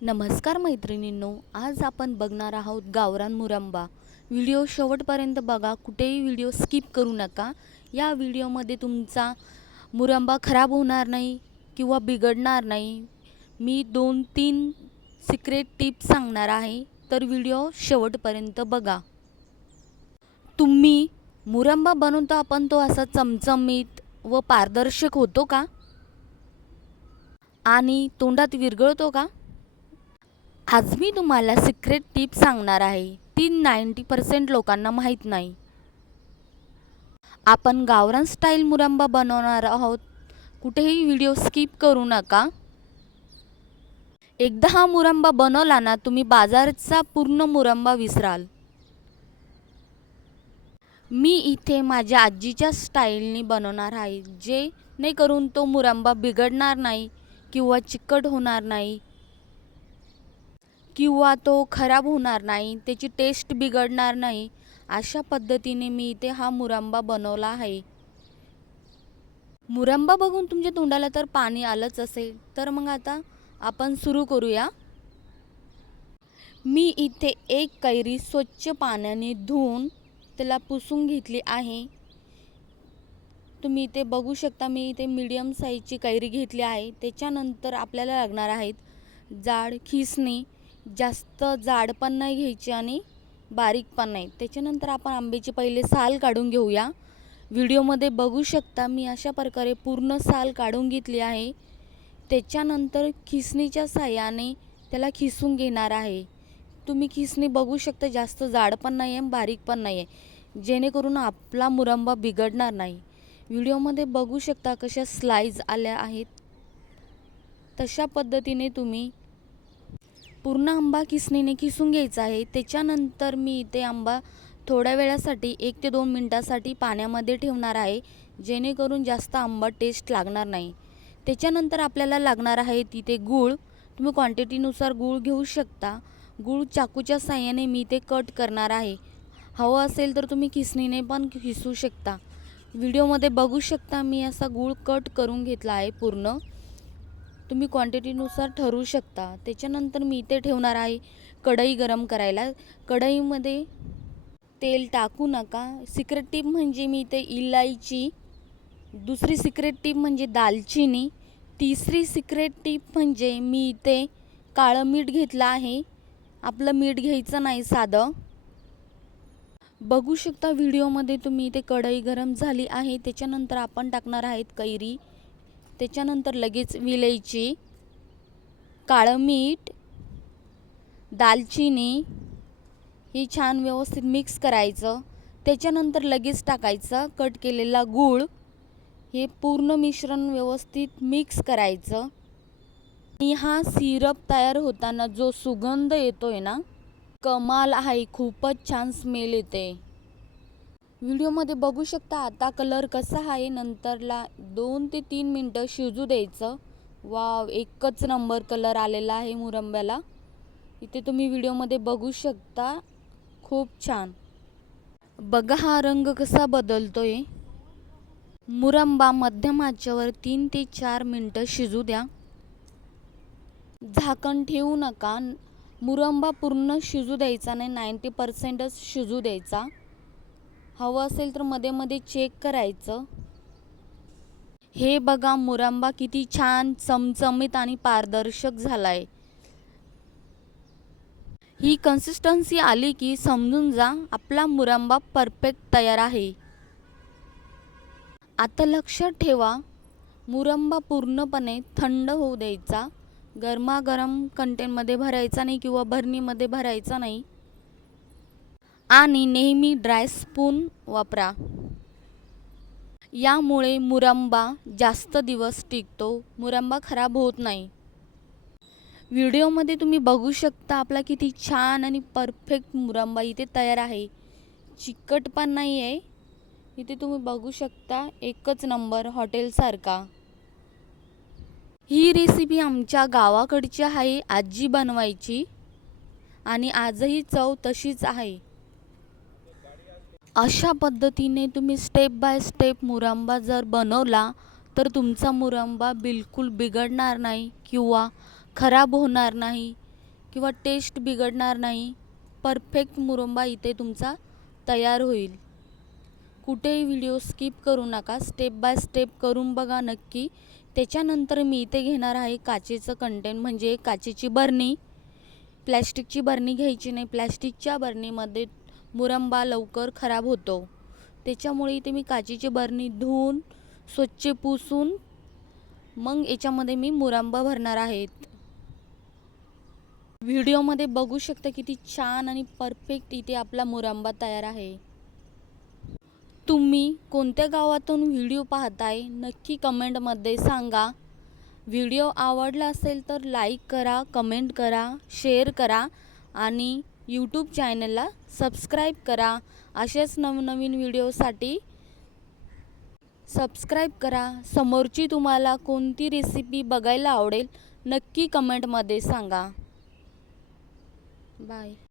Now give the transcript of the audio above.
नमस्कार मैत्रिणींनो, आज आपण बघणार आहोत गावरान मुरंबा। व्हिडिओ शेवटपर्यंत बघा, कुठेही व्हिडिओ स्किप करू नका। या व्हिडिओमध्ये तुमचा मुरंबा खराब होणार नाही किंवा बिघडणार नाही। मी 2-3 सिक्रेट टिप्स सांगणार आहे, तर व्हिडिओ शेवटपर्यंत बघा। तुम्ही मुरंबा बनवतो आपण तो असा चमचमीत व पारदर्शक होतो का? आणि तोंडात विरघळतो का? आज मी तुम्हाला सिक्रेट टिप सांगणार आहे, ती 90% लोकांना माहीत नाही। आपण गावरान स्टाईल मुरंबा बनवणार आहोत, कुठेही व्हिडिओ स्किप करू नका। एकदा हा मुरंबा बनवला ना, तुम्ही बाजाराचा पूर्ण मुरंबा विसराल। मी इथे माझ्या आजीच्या स्टाईलने बनवणार आहे, जेणेकरून तो मुरंबा बिघडणार नाही किंवा चिकट होणार नाही किंवा तो खराब होणार नाही, त्याची टेस्ट बिघडणार नाही। अशा पद्धतीने मी इथे हा मुरंबा बनवला आहे। मुरंबा बघून तुमच्या तोंडाला तर पाणी आलंच असेल, तर मग आता आपण सुरू करूया। मी इथे एक कैरी स्वच्छ पाण्याने धुवून त्याला पुसून घेतली आहे। तुम्ही इथे बघू शकता, मी इथे मीडियम साईजची कैरी घेतली आहे। त्याच्यानंतर आपल्याला लागणार आहेत जाड खिसणी, जास्त जाड पण नाही घ्यायची आणि बारीक पण नाही। त्याच्यानंतर आपण आंब्याची पहिले साल काढून घेऊया। व्हिडिओमध्ये बघू शकता, मी अशा प्रकारे पूर्ण साल काढून घेतली आहे। त्याच्यानंतर खिसणीच्या साहाय्याने त्याला खिसून घेणार आहे। तुम्ही खिसणी बघू शकता, जास्त जाड पण नाही आहे बारीक पण नाही आहे, जेणेकरून आपला मुरंबा बिघडणार नाही। व्हिडिओमध्ये बघू शकता कशा स्लाइस आल्या आहेत, तशा पद्धतीने तुम्ही पूर्ण आंबा खिसणीने खिसून घ्यायचा आहे। त्याच्यानंतर मी इथे आंबा थोड्या वेळासाठी 1 ते 2 मिनिटांसाठी पाण्यामध्ये ठेवणार आहे, जेणेकरून जास्त आंबट टेस्ट लागणार नाही। त्याच्यानंतर आपल्याला लागणार आहे तिथे गूळ। तुम्ही क्वांटिटीनुसार गूळ घेऊ शकता। गूळ चाकूच्या साहाय्याने मी ते कट करणार आहे। हवं असेल तर तुम्ही खिसणीने पण खिसू शकता। व्हिडिओमध्ये बघू शकता, मी असा गूळ कट करून घेतला आहे पूर्ण। तुम्ही क्वांटिटीनुसार ठरवू शकता। त्याच्यानंतर मी इथे ठेवणार आहे कढई गरम करायला। कढईमध्ये तेल टाकू नका। सिक्रेट टिप म्हणजे मी इथे इलायची, दुसरी सिक्रेट टिप म्हणजे दालचिनी, तिसरी सिक्रेट टिप म्हणजे मी इथे काळं मीठ घेतलं आहे। आपलं मीठ घ्यायचं नाही, साधं। बघू शकता व्हिडिओमध्ये तुम्ही, इथे कढई गरम झाली आहे। त्याच्यानंतर आपण टाकणार आहेत कैरी, त्याच्यानंतर लगेच विलायची, काळं मीठ, दालचिनी, हे छान व्यवस्थित मिक्स करायचं। त्याच्यानंतर लगेच टाकायचं कट केलेला गूळ। हे पूर्ण मिश्रण व्यवस्थित मिक्स करायचं। आणि हा सिरप तयार होताना जो सुगंध येतोय ना, कमाल आहे, खूपच छान स्मेल येते। व्हिडिओमध्ये बघू शकता आता कलर कसा आहे। नंतरला 2 ते 3 मिनिटं शिजू द्यायचं। वाव, एकच नंबर कलर आलेला आहे मुरंब्याला। इथे तुम्ही व्हिडिओमध्ये बघू शकता, खूप छान। बघा हा रंग कसा बदलतोय। मुरंबा मध्यम आचेवर 3 ते 4 मिनिटं शिजू द्या। झाकण ठेवू नका। मुरंबा पूर्ण शिजू द्यायचा नाही, 90%च शिजू द्यायचा। हवं असेल तर मध्ये मध्ये चेक करायचं। हे बघा, मुरंबा किती छान चमचमीत आणि पारदर्शक झालाय। ही कन्सिस्टन्सी आली की समजून जा, आपला मुरंबा परफेक्ट तयार आहे। आता लक्षात ठेवा, मुरंबा पूर्णपणे थंड होऊ द्यायचा। गरमागरम कंटेनरमध्ये भरायचा नाही किंवा भरणीमध्ये भरायचा नाही। आणि नेहमी ड्राय स्पून वापरा, यामुळे मुरंबा जास्त दिवस टिकतो, मुरंबा खराब होत नाही। व्हिडिओमध्ये तुम्ही बघू शकता, आपला किती छान आणि परफेक्ट मुरंबा इथे तयार आहे। चिकट पण नाही आहे। इथे तुम्ही बघू शकता, एकच नंबर हॉटेलसारखा। ही रेसिपी आमच्या गावाकडची आहे, आजी बनवायची, आणि आजही चव तशीच आहे। अशा पद्धतीने तुम्ही स्टेप बाय स्टेप मुरंबा जर बनवला, तर तुमचा मुरंबा बिलकुल बिघडणार नाही किंवा खराब होणार नाही। किंवा टेस्ट बिघडणार नाही. परफेक्ट मुरंबा इथे तुमचा तयार होईल. कुठेही व्हिडिओ स्किप करू नका, स्टेप बाय स्टेप करून बघा नक्की. त्याच्यानंतर मी इथे घेणार आहे काचेचं कंटेन, म्हणजे काचेची बरणी. प्लॅस्टिकची बरणी घ्यायची नाही. प्लॅस्टिकच्या बरणीमध्ये मुरंबा लवकर खराब होतो. त्याच्यामुळे इथे मी काचेची बरणी धुवून स्वच्छ पुसून मग याच्यामध्ये मी मुरंबा भरणार आहेत. व्हिडिओमध्ये बघू शकता किती छान आणि परफेक्ट इथे आपला मुरंबा तयार आहे. तुम्ही कोणत्या गावातून व्हिडिओ पाहताय नक्की कमेंटमध्ये सांगा. व्हिडिओ आवडला असेल तर लाईक करा, कमेंट करा, शेअर करा आणि यूट्यूब चॅनलला सबस्क्राईब करा. असेच नवनवीन व्हिडिओसाठी सबस्क्राईब करा. समोरची तुम्हाला कोणती रेसिपी बघायला आवडेल नक्की कमेंटमध्ये सांगा. बाय.